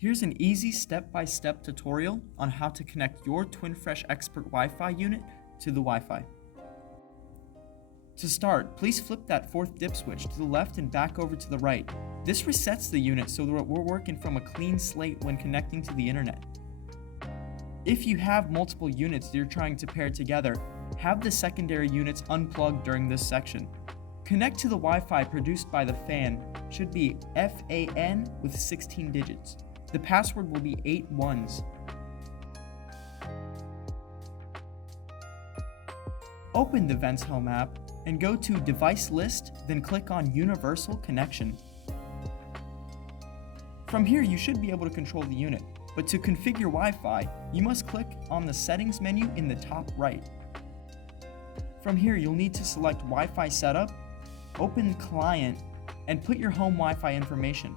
Here's an easy step-by-step tutorial on how to connect your Twinfresh Expert Wi-Fi unit to the Wi-Fi. To start, please flip that fourth dip switch to the left and back over to the right. This resets the unit so that we're working from a clean slate when connecting to the internet. If you have multiple units that you're trying to pair together, have the secondary units unplugged during this section. Connect to the Wi-Fi produced by the fan, should be FAN with 16 digits. The password will be 8 ones. Open the Vents Home app and go to Device List, then click on Universal Connection. From here, you should be able to control the unit, but to configure Wi-Fi, you must click on the Settings menu in the top right. From here, you'll need to select Wi-Fi Setup, open Client, and put your home Wi-Fi information.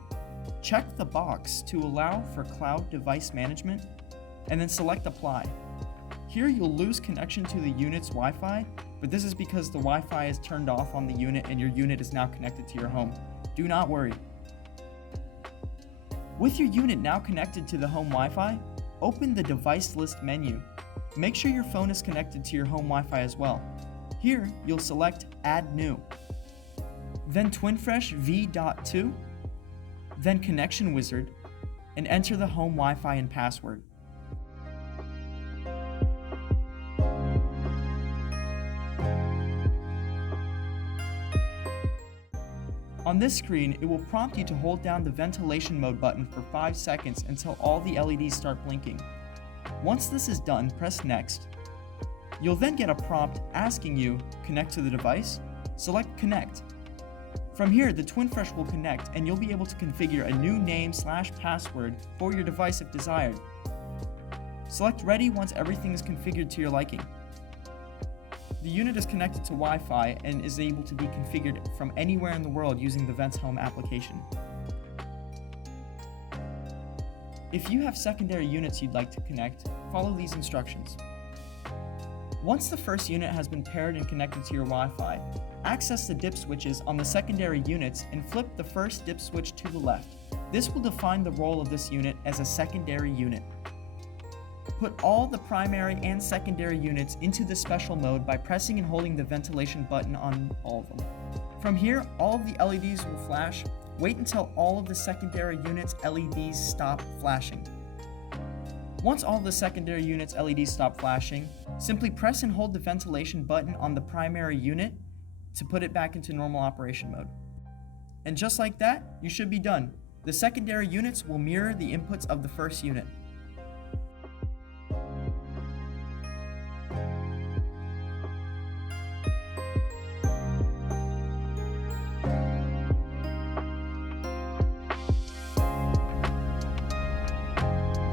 Check the box to allow for cloud device management, and then select Apply. Here you'll lose connection to the unit's Wi-Fi, but this is because the Wi-Fi is turned off on the unit and your unit is now connected to your home. Do not worry. With your unit now connected to the home Wi-Fi, open the Device List menu. Make sure your phone is connected to your home Wi-Fi as well. Here, you'll select Add New. Then Twinfresh v.2, then Connection Wizard, and enter the home Wi-Fi and password. On this screen, it will prompt you to hold down the ventilation mode button for 5 seconds until all the LEDs start blinking. Once this is done, press Next. You'll then get a prompt asking you, connect to the device? Select Connect. From here, the Twinfresh will connect and you'll be able to configure a new name/password for your device if desired. Select Ready once everything is configured to your liking. The unit is connected to Wi-Fi and is able to be configured from anywhere in the world using the Vents Home application. If you have secondary units you'd like to connect, follow these instructions. Once the first unit has been paired and connected to your Wi-Fi, access the dip switches on the secondary units and flip the first dip switch to the left. This will define the role of this unit as a secondary unit. Put all the primary and secondary units into the special mode by pressing and holding the ventilation button on all of them. From here, all of the LEDs will flash. Wait until all of the secondary units' LEDs stop flashing. Once all the secondary units' LEDs stop flashing, simply press and hold the ventilation button on the primary unit to put it back into normal operation mode. And just like that, you should be done. The secondary units will mirror the inputs of the first unit.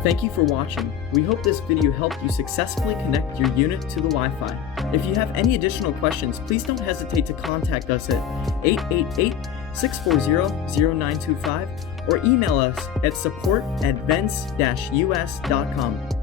Thank you for watching. We hope this video helped you successfully connect your unit to the Wi-Fi. If you have any additional questions, please don't hesitate to contact us at 888-640-0925 or email us at support@vents-us.com.